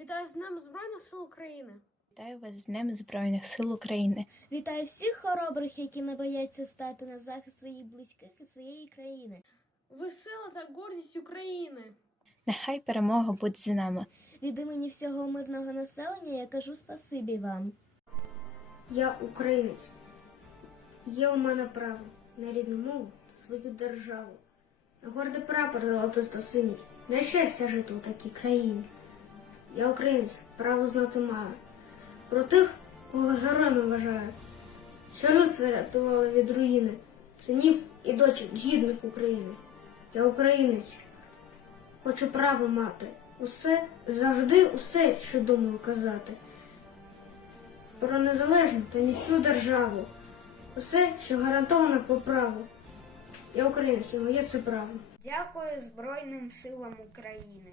Вітаю з Днем Збройних сил України. Вітаю вас з Днем Збройних сил України. Вітаю всіх хоробрих, які не бояться стати на захист своїх близьких і своєї країни. Ви сила та гордість України. Нехай перемога буде з нами. Від імені всього мирного населення я кажу спасибі вам. Я українець. Є у мене право на рідну мову та свою державу. На гордий прапор золотисто синій. На щастя жити у такій країні. Я українець, право знати маю. Про тих, кого героями вважаю, що нас врятували від руїни, синів і дочок гідних України. Я українець, хочу право мати. Усе, завжди усе, що думаю казати про незалежну та міцну державу. Усе, що гарантовано по праву. Я українець, моє це право. Дякую Збройним силам України.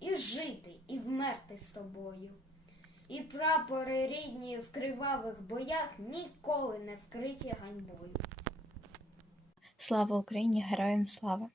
і жити, і вмерти з тобою. І прапори рідні в кривавих боях ніколи не вкриті ганьбою. Слава Україні! Героям слава!